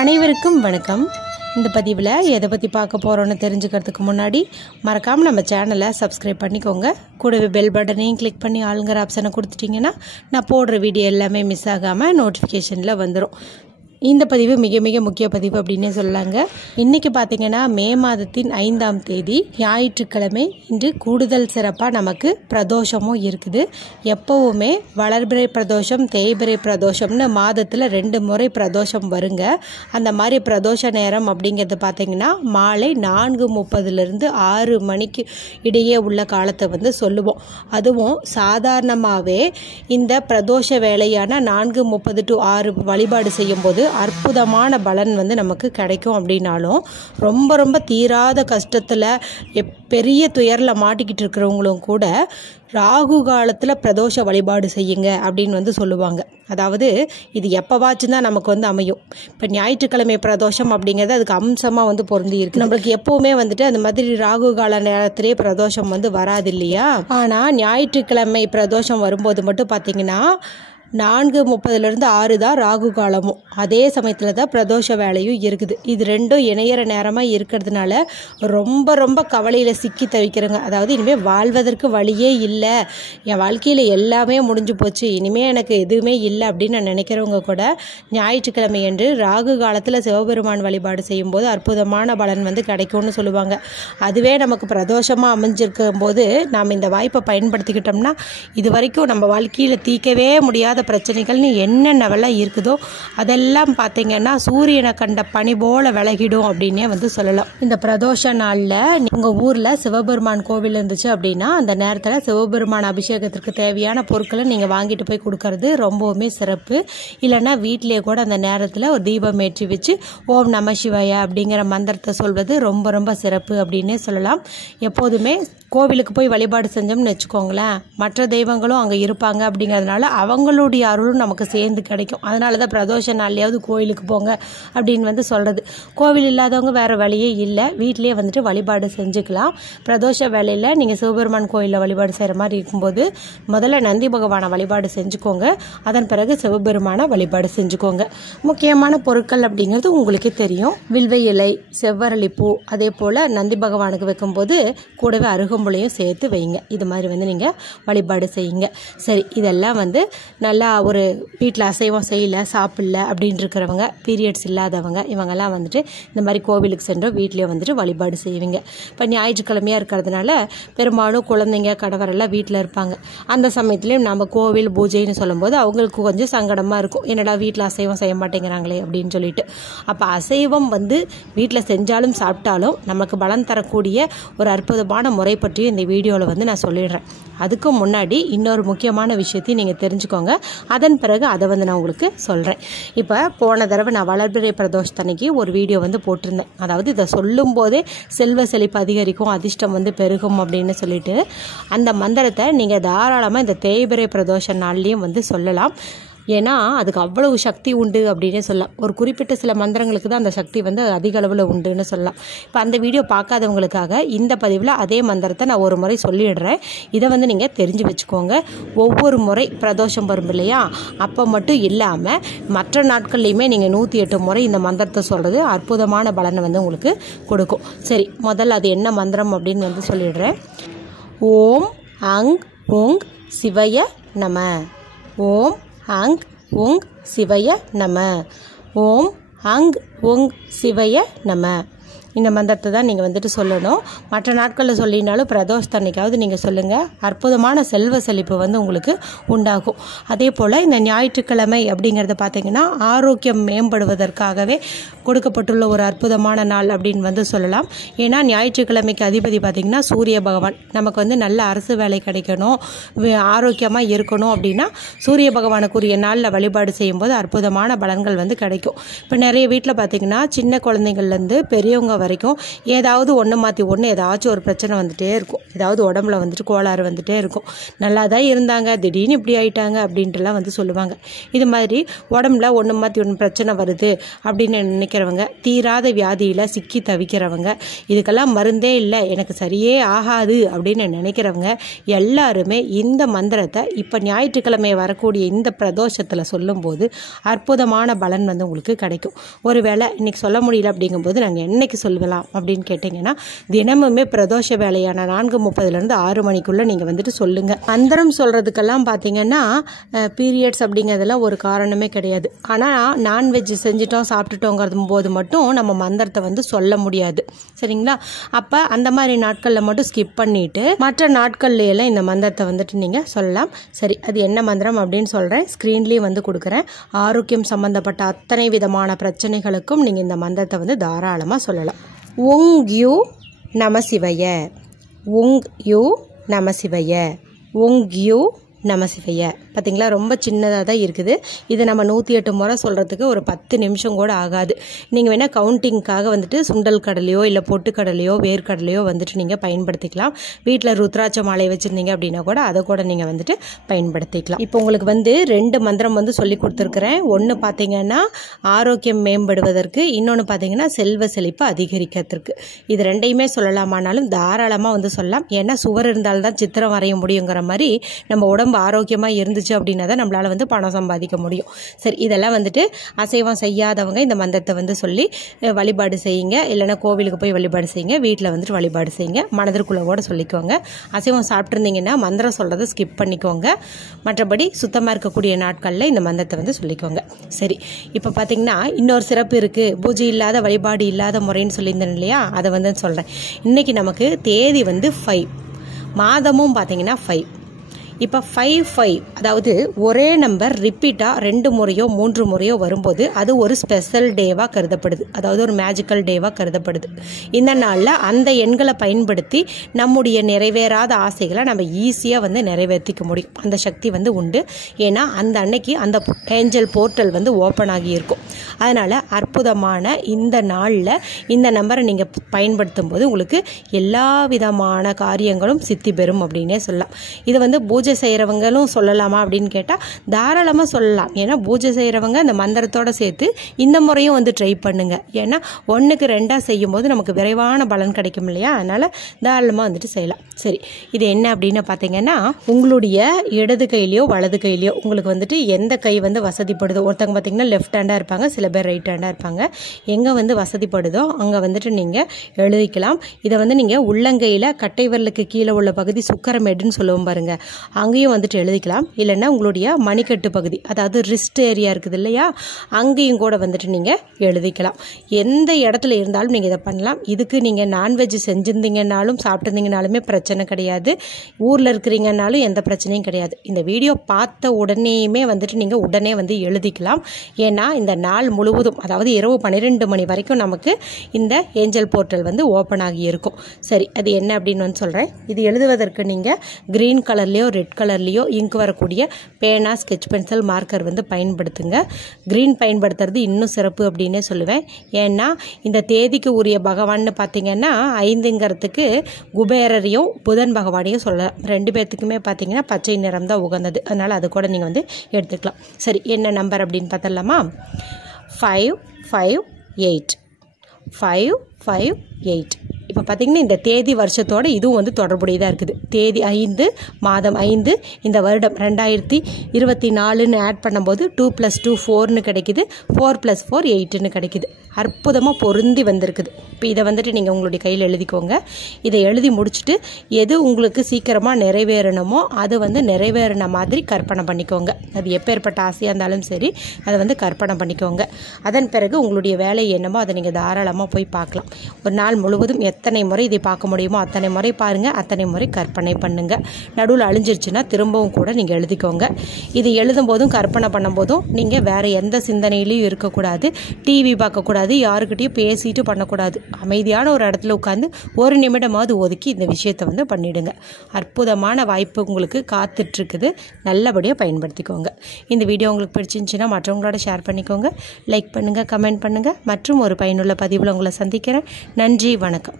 அனைவருக்கும் வணக்கம். இந்த பதிவில் எதை பற்றி பார்க்க போகிறோன்னு தெரிஞ்சுக்கிறதுக்கு முன்னாடி மறக்காமல் நம்ம சேனலை சப்ஸ்கிரைப் பண்ணிக்கோங்க. கூடவே பெல் பட்டனையும் கிளிக் பண்ணி ஆளுங்கிற ஆப்ஷனை கொடுத்துட்டிங்கன்னா நான் போடுற வீடியோ எல்லாமே மிஸ் ஆகாமல் நோட்டிஃபிகேஷனில் வந்துடும். இந்த பதிவு மிக மிக முக்கிய பதிவு அப்படின்னே சொல்லலாங்க. இன்றைக்கி பார்த்திங்கன்னா மே மாதத்தின் 5ஆம் தேதி ஞாயிற்றுக்கிழமை. இன்று கூடுதல் சிறப்பாக நமக்கு பிரதோஷமும் இருக்குது. எப்போவுமே வளர்பிறை பிரதோஷம், தேய்பிறை பிரதோஷம்னு மாதத்தில் 2 முறை பிரதோஷம் வருங்க. அந்த மாதிரி பிரதோஷ நேரம் அப்படிங்கிறது பார்த்திங்கன்னா மாலை 4:30 6 மணிக்கு இடையே உள்ள காலத்தை சொல்லுவோம். அதுவும் சாதாரணமாகவே இந்த பிரதோஷ வேலையான 4:30 to 6 வழிபாடு செய்யும்போது அற்புதமான பலன் நமக்கு கிடைக்கும். அப்படின்னாலும் ரொம்ப தீராத கஷ்டத்தில் பெரிய துயரில் மாட்டிக்கிட்டு இருக்கிறவங்களும் கூட ராகு காலத்தில் பிரதோஷ வழிபாடு செய்யுங்க அப்படின்னு சொல்லுவாங்க. அதாவது இது எப்போவாச்சும் தான் நமக்கு அமையும். இப்போ ஞாயிற்றுக்கிழமை பிரதோஷம் அப்படிங்கிறது அதுக்கு அம்சமாக பொருந்தி இருக்கு. நம்மளுக்கு எப்போவுமே அந்த மாதிரி ராகு கால நேரத்திலே பிரதோஷம் வராது இல்லையா. ஆனால் ஞாயிற்றுக்கிழமை பிரதோஷம் வரும்போது மட்டும் பார்த்தீங்கன்னா 4:30 6 தான் ராகு காலமும், அதே சமயத்தில் தான் பிரதோஷ வேலையும் இருக்குது. இது ரெண்டும் இணையிற நேரமாக இருக்கிறதுனால ரொம்ப கவலையில் சிக்கி தவிக்கிறேங்க. அதாவது இனிமேல் வாழ்வதற்கு வழியே இல்லை, என் வாழ்க்கையில் எல்லாமே முடிஞ்சு போச்சு, இனிமேல் எனக்கு எதுவுமே இல்லை அப்படின்னு நான் நினைக்கிறவங்க கூட ஞாயிற்றுக்கிழமை என்று ராகு காலத்தில் சிவபெருமான் வழிபாடு செய்யும்போது அற்புதமான பலன் கிடைக்கும்னு சொல்லுவாங்க. அதுவே நமக்கு பிரதோஷமாக அமைஞ்சிருக்கும் போது நாம் இந்த வாய்ப்பை பயன்படுத்திக்கிட்டோம்னா இது வரைக்கும் நம்ம வாழ்க்கையில் தீர்க்கவே முடியாத பிரச்சனைகள்னு என்னென்னவெல்லாம் இருக்குதோ அதெல்லாம் பார்த்தீங்கன்னா சூரியனை கண்ட பனி போல விலகிடும் அப்படின்னே சொல்லலாம். இந்த பிரதோஷ நாளில் உங்கள் ஊரில் சிவபெருமான் கோவில் இருந்துச்சு அப்படின்னா அந்த நேரத்தில் சிவபெருமான் அபிஷேகத்திற்கு தேவையான பொருட்களை நீங்கள் வாங்கிட்டு போய் கொடுக்கறது ரொம்பவுமே சிறப்பு. இல்லைன்னா வீட்டிலேயே கூட அந்த நேரத்தில் ஒரு தீபம் ஏற்றி வச்சு ஓம் நம சிவாய அப்படிங்கிற மந்திரத்தை சொல்வது ரொம்ப சிறப்பு அப்படின்னே சொல்லலாம். எப்போதுமே கோவிலுக்கு போய் வழிபாடு செஞ்சோம்னு வச்சுக்கோங்களேன், மற்ற தெய்வங்களும் அங்கே இருப்பாங்க. அப்படிங்கிறதுனால அவங்களுடைய அருளும் நமக்கு சேர்ந்து கிடைக்கும். அதனால தான் பிரதோஷ நாள்லையாவது கோவிலுக்கு போங்க அப்படின்னு சொல்கிறது. கோவில் இல்லாதவங்க வேறு வழியே இல்லை, வீட்டிலேயே வழிபாடு செஞ்சுக்கலாம். பிரதோஷ வேலையில் நீங்கள் சிவபெருமான் கோயிலில் வழிபாடு செய்கிற மாதிரி இருக்கும்போது முதல்ல நந்தி பகவானை வழிபாடு செஞ்சுக்கோங்க, அதன் பிறகு சிவபெருமானை வழிபாடு செஞ்சுக்கோங்க. முக்கியமான பொருட்கள் அப்படிங்கிறது உங்களுக்கே தெரியும். வில்வ இலை, செவ்வரளிப்பூ, அதே போல் நந்தி பகவானுக்கு வைக்கும்போது கூடவே அருகம்புலையும் சேர்த்து வைங்க. இது மாதிரி நீங்கள் வழிபாடு செய்யுங்க. சரி, இதெல்லாம் நல்லா ஒரு வீட்டில் அசைவம் செய்யலை, சாப்பிடல அப்படின்னு இருக்கிறவங்க, பீரியட்ஸ் இல்லாதவங்க, இவங்கெல்லாம் இந்த மாதிரி கோவிலுக்கு சென்று வீட்டிலே வழிபாடு செய்வீங்க. இப்போ ஞாயிற்றுக்கிழமையாக இருக்கிறதுனால பெரும்பாலும் குழந்தைங்க கணவரெல்லாம் வீட்டில் இருப்பாங்க. அந்த சமயத்துலேயும் நம்ம கோவில் பூஜைன்னு சொல்லும்போது அவங்களுக்கு கொஞ்சம் சங்கடமாக இருக்கும், என்னடா வீட்டில் அசைவம் செய்ய மாட்டேங்கிறாங்களே அப்படின்னு சொல்லிட்டு. அப்போ அசைவம் வீட்டில் செஞ்சாலும் சாப்பிட்டாலும் நமக்கு பலன் தரக்கூடிய ஒரு அற்புதமான முறை பற்றியும் இந்த வீடியோவில் நான் சொல்லிடுறேன். அதுக்கு முன்னாடி இன்னொரு முக்கியமான விஷயத்தையும் நீங்கள் தெரிஞ்சுக்கோங்க, அதன் பிறகு அதை நான் உங்களுக்கு சொல்கிறேன். இப்போ போன தடவை நான் வளர்பிறை பிரதோஷத்தன்னைக்கு ஒரு வீடியோ போட்டிருந்தேன். அதாவது இதை சொல்லும் போதே செல்வ செழிப்பு அதிகரிக்கும், அதிர்ஷ்டம் பெருகும் அப்படின்னு சொல்லிட்டு அந்த மந்திரத்தை நீங்கள் தாராளமாக இந்த தேய்பிறை பிரதோஷ நாள்லேயும் சொல்லலாம். ஏன்னா அதுக்கு அவ்வளவு சக்தி உண்டு அப்படின்னே சொல்லலாம். ஒரு குறிப்பிட்ட சில மந்திரங்களுக்கு தான் அந்த சக்தி அதிக அளவில் உண்டுன்னு சொல்லலாம். இப்போ அந்த வீடியோ பார்க்காதவங்களுக்காக இந்த பதிவில் அதே மந்திரத்தை நான் ஒரு முறை சொல்லிடுறேன். இதை நீங்கள் தெரிஞ்சு வச்சுக்கோங்க. ஒவ்வொரு முறை பிரதோஷம் வரும் இல்லையா, அப்போ மட்டும் இல்லாமல் மற்ற நாட்கள்லையுமே நீங்கள் 108 முறை இந்த மந்திரத்தை சொல்கிறது அற்புதமான பலனை உங்களுக்கு கொடுக்கும். சரி, முதல்ல அது என்ன மந்திரம் அப்படின்னு சொல்லிடுறேன். ஓம் அங் உங் சிவய நம. ஓம் அங் உங் சிவய நம. ஓம் அங் உங் சிவய நம. இந்த மந்திரத்தை தான் நீங்கள் சொல்லணும். மற்ற நாட்களில் சொல்லினாலும் பிரதோஷத்தன்னைக்காவது நீங்கள் சொல்லுங்கள். அற்புதமான செல்வ செழிப்பு உங்களுக்கு உண்டாகும். அதே போல் இந்த ஞாயிற்றுக்கிழமை அப்படிங்கிறத பார்த்தீங்கன்னா ஆரோக்கியம் மேம்படுவதற்காகவே கொடுக்கப்பட்டுள்ள ஒரு அற்புதமான நாள் அப்படின்னு சொல்லலாம். ஏன்னா ஞாயிற்றுக்கிழமைக்கு அதிபதி பார்த்திங்கன்னா சூரிய பகவான். நமக்கு நல்ல அரசு வேலை கிடைக்கணும், ஆரோக்கியமாக இருக்கணும் அப்படின்னா சூரிய பகவானுக்குரிய நாளில் வழிபாடு செய்யும்போது அற்புதமான பலன்கள் கிடைக்கும். இப்போ நிறைய வீட்டில் பார்த்திங்கன்னா சின்ன குழந்தைங்கள்லேருந்து பெரியவங்க வரைக்கும் ஏதாவது ஒன்று மாற்றி ஒன்று ஏதாச்சும் ஒரு பிரச்சனை வந்துகிட்டே இருக்கும். ஏதாவது உடம்புல வந்துட்டு கோளாறு வந்துகிட்டே இருக்கும். நல்லா தான் இருந்தாங்க, திடீர்னு இப்படி ஆயிட்டாங்க அப்படின்ட்டுலாம் வந்து சொல்லுவாங்க. இது மாதிரி உடம்புல ஒன்று மாற்றி ஒன்று பிரச்சனை வருது அப்படின்னு நினைக்கிறவங்க, தீராத வியாதியில் சிக்கி தவிக்கிறவங்க, இதுக்கெல்லாம் மருந்தே இல்லை, எனக்கு சரியே ஆகாது அப்படின்னு நினைக்கிறவங்க எல்லாருமே இந்த மந்திரத்தை இப்போ ஞாயிற்றுக்கிழமை வரக்கூடிய இந்த பிரதோஷத்தில் சொல்லும்போது அற்புதமான பலன் வந்து உங்களுக்கு கிடைக்கும். ஒருவேளை இன்னைக்கு சொல்ல முடியல அப்படிங்கும்போது நாங்கள் என்னைக்கு சொல்லலாம் அப்படின்னு கேட்டிங்கன்னா, தினமுமே பிரதோஷ வேலையான 4:30 6 மணிக்குள்ளே நீங்கள் வந்துட்டு சொல்லுங்கள். மந்திரம் சொல்கிறதுக்கெல்லாம் பார்த்தீங்கன்னா பீரியட்ஸ் அப்படிங்கிறதெல்லாம் ஒரு காரணமே கிடையாது. ஆனால் நான்வெஜ் செஞ்சுட்டோம் சாப்பிட்டுட்டோங்கிறது போது மட்டும் நம்ம மந்திரத்தை வந்து சொல்ல முடியாது. சரிங்களா? அப்போ அந்த மாதிரி நாட்களில் மட்டும் ஸ்கிப் பண்ணிவிட்டு மற்ற நாட்கள்ல எல்லாம் இந்த மந்திரத்தை வந்துட்டு நீங்கள் சொல்லலாம். சரி, அது என்ன மந்திரம் அப்படின்னு சொல்கிறேன், ஸ்க்ரீன்லேயும் வந்து கொடுக்குறேன். ஆரோக்கியம் சம்மந்தப்பட்ட அத்தனை விதமான பிரச்சனைகளுக்கும் நீங்கள் இந்த மந்திரத்தை வந்து தாராளமாக சொல்லலாம். ஓங் யூ நமசிவய, ஓங் யூ நமசிவய, ஓங் யூ நமசிவய. பார்த்தீங்களா, ரொம்ப சின்னதாக தான் இருக்குது. இது நம்ம 108 முறை சொல்கிறதுக்கு ஒரு 10 நிமிஷம் கூட ஆகாது. நீங்கள் வேணால் கவுண்டிங்காக வந்துட்டு சுண்டல் கடலையோ இல்லை பொட்டுக்கடலையோ வேர்க்கடலையோ வந்துட்டு நீங்கள் பயன்படுத்திக்கலாம். வீட்டில் ருத்ராட்ச மாலை வச்சுருந்தீங்க அப்படின்னா கூட அதை கூட நீங்கள் வந்துட்டு பயன்படுத்திக்கலாம். இப்போ உங்களுக்கு வந்து 2 மந்திரம் வந்து சொல்லி கொடுத்துருக்குறேன். ஒன்று பார்த்தீங்கன்னா ஆரோக்கியம் மேம்படுவதற்கு, இன்னொன்று பார்த்தீங்கன்னா செல்வ செழிப்பு அதிகரிக்கிறதுக்கு. இது ரெண்டையுமே சொல்லலாமானாலும் தாராளமாக வந்து சொல்லலாம். ஏன்னா சுவர் இருந்தால்தான் சித்திரம் வரைய முடியுங்கிற மாதிரி நம்ம உடம்பு ஆரோக்கியமாக இருந்துச்சு அப்படின்னா தான் நம்மளால் வந்து பணம் சம்பாதிக்க முடியும். சரி, இதெல்லாம் வந்துட்டு அசைவம் செய்யாதவங்க இந்த மந்திரத்தை வந்து சொல்லி வழிபாடு செய்யுங்க. இல்லைன்னா கோவிலுக்கு போய் வழிபாடு செய்யுங்க, வீட்டில் வந்துட்டு வழிபாடு செய்யுங்க. மனதிற்குள்ள கூட சொல்லிக்கோங்க. அசைவம் சாப்பிட்ருந்தீங்கன்னா மந்திரம் சொல்கிறத ஸ்கிப் பண்ணிக்கோங்க. மற்றபடி சுத்தமாக இருக்கக்கூடிய நாட்களில் இந்த மந்திரத்தை வந்து சொல்லிக்கோங்க. சரி, இப்போ பார்த்தீங்கன்னா இன்னொரு சிறப்பு இருக்குது. பூஜை இல்லாத வழிபாடு இல்லாத முறைன்னு சொல்லியிருந்தேன் இல்லையா, அதை வந்து சொல்கிறேன். இன்றைக்கி நமக்கு தேதி வந்து 5, மாதமும் பார்த்தீங்கன்னா 5. இப்போ 5 அதாவது ஒரே நம்பர் ரிப்பீட்டாக 2 முறையோ 3 முறையோ வரும்போது அது ஒரு ஸ்பெஷல் டேவாக கருதப்படுது. அதாவது ஒரு மேஜிக்கல் டேவாக கருதப்படுது. இந்த நாளில் அந்த எண்களை பயன்படுத்தி நம்முடைய நிறைவேறாத ஆசைகளை நம்ம ஈஸியாக வந்து நிறைவேற்றிக்க முடியும். அந்த சக்தி வந்து உண்டு. ஏன்னா அந்த அன்னைக்கு அந்த ஏஞ்சல் போர்ட்டல் வந்து ஓப்பன் ஆகி இருக்கும். அதனால் அற்புதமான இந்த நாளில் இந்த நம்பரை நீங்கள் பயன்படுத்தும் போது உங்களுக்கு எல்லா விதமான காரியங்களும் சித்தி பெறும் அப்படின்னே சொல்லலாம். இது வந்து பூஜை செய்கிறவங்களும் சொல்லலாமா அப்படின்னு கேட்டால் தாராளமாக சொல்லலாம். ஏன்னா பூஜை செய்கிறவங்க அந்த மந்திரத்தோடு சேர்த்து இந்த முறையும் வந்து ட்ரை பண்ணுங்க. ஏன்னா 1க்கு 2 செய்யும் போது நமக்கு விரைவான பலன் கிடைக்கும் இல்லையா, அதனால் தாராளமாக வந்துட்டு செய்யலாம். சரி, இது என்ன அப்படின்னு பார்த்தீங்கன்னா, உங்களுடைய இடது கையிலையோ வலது கையிலையோ உங்களுக்கு வந்துட்டு எந்த கை வந்து வசதிப்படுதோ, ஒருத்தவங்க பார்த்தீங்கன்னா லெஃப்ட் ஹேண்டாக இருப்பாங்க, சில பேர் ரைட் ஹேண்டாக இருப்பாங்க. எங்கே வந்து வசதிப்படுதோ அங்கே வந்துட்டு நீங்கள் எழுதிக்கலாம். இதை வந்து நீங்கள் உள்ளங்கையில் கட்டை விரலுக்கு கீழே உள்ள பகுதி சுக்கரமேடுன்னு சொல்லுவோம் பாருங்க, அங்கேயும் வந்துட்டு எழுதிக்கலாம். இல்லைன்னா உங்களுடைய மணிக்கட்டு பகுதி, அதாவது ரிஸ்ட் ஏரியா இருக்குது இல்லையா, அங்கேயும் கூட வந்துட்டு நீங்கள் எழுதிக்கலாம். எந்த இடத்துல இருந்தாலும் நீங்கள் இதை பண்ணலாம். இதுக்கு நீங்கள் நான்வெஜ் செஞ்சுருந்தீங்கன்னாலும் சாப்பிட்டுருந்தீங்கனாலுமே பிரச்சனை கிடையாது. ஊரில் இருக்கிறீங்கன்னாலும் எந்த பிரச்சனையும் கிடையாது. இந்த வீடியோ பார்த்த உடனேயுமே வந்துட்டு நீங்கள் உடனே வந்து எழுதிக்கலாம். ஏன்னா இந்த நாள் முழுவதும், அதாவது இரவு 12 மணி வரைக்கும் நமக்கு இந்த ஏஞ்சல் போர்ட்டல் வந்து ஓப்பன் ஆகி இருக்கும். சரி, அது என்ன அப்படின்னு வந்து சொல்கிறேன். இது எழுதுவதற்கு நீங்கள் கிரீன் கலர்லேயோ ரெட் கலர்லேயோ இங்கு வரக்கூடிய பேனா, ஸ்கெட்ச் பென்சில், மார்க்கர் வந்து பயன்படுத்துங்க. கிரீன் பயன்படுத்துறது இன்னும் சிறப்பு அப்படின்னே சொல்லுவேன். ஏன்னா இந்த தேதிக்கு உரிய பகவான்னு பார்த்தீங்கன்னா 5ங்கிறதுக்கு குபேரரையும் புதன் பகவானையும் சொல்லலாம். 2 பேர்த்துக்குமே பார்த்தீங்கன்னா பச்சை நிறம் தான் உகந்தது. அதனால் அது கூட நீங்கள் வந்து எடுத்துக்கலாம். சரி, என்ன நம்பர் அப்படின்னு பார்த்தலாமா? 558 558. இப்போ பார்த்தீங்கன்னா இந்த தேதி வருஷத்தோடு இதுவும் வந்து தொடர்புடையதாக இருக்குது. தேதி 5, மாதம் 5, இந்த வருடம் 2024ன்னு ஆட் பண்ணும்போது 2 + 2 4ன்னு கிடைக்குது. 4 + 4 8ன்னு கிடைக்குது. அற்புதமாக பொருந்தி வந்திருக்குது. இப்போ இதை வந்துட்டு நீங்கள் உங்களுடைய கையில் எழுதிக்கோங்க. இதை எழுதி முடிச்சுட்டு எது உங்களுக்கு சீக்கிரமாக நிறைவேறணுமோ அது வந்து நிறைவேறின மாதிரி கற்பனை பண்ணிக்கோங்க. அது எப்பேற்பட்ட ஆசையாக இருந்தாலும் சரி, அதை வந்து கற்பனை பண்ணிக்கோங்க. அதன் பிறகு உங்களுடைய வேலை என்னமோ அதை நீங்கள் தாராளமாக போய் பார்க்கலாம். ஒரு நாள் முழுவதும் எத்தனை முறை இதை பார்க்க முடியுமோ அத்தனை முறை பாருங்கள், அத்தனை முறை கற்பனை பண்ணுங்கள். நடுவில் அழிஞ்சிருச்சுன்னா திரும்பவும் கூட நீங்கள் எழுதிக்கோங்க. இது எழுதும் போதும் கற்பனை பண்ணும்போதும் நீங்கள் வேறு எந்த சிந்தனையிலையும் இருக்கக்கூடாது, டிவி பார்க்கக்கூடாது, யாருக்கிட்டையும் பேசிட்டு பண்ணக்கூடாது. அமைதியான ஒரு இடத்துல உட்காந்து ஒரு நிமிடமாவது ஒதுக்கி இந்த விஷயத்தை பண்ணிவிடுங்க. அற்புதமான வாய்ப்பு உங்களுக்கு காத்துட்ருக்குது. நல்லபடியாக பயன்படுத்திக்கோங்க. இந்த வீடியோ உங்களுக்கு பிடிச்சிருந்துச்சுன்னா மற்றவங்களோட ஷேர் பண்ணிக்கோங்க. லைக் பண்ணுங்கள், கமெண்ட் பண்ணுங்கள். மற்றும் ஒரு பயனுள்ள பதிவில் உங்களை சந்திக்கிறேன். நன்றி, வணக்கம்.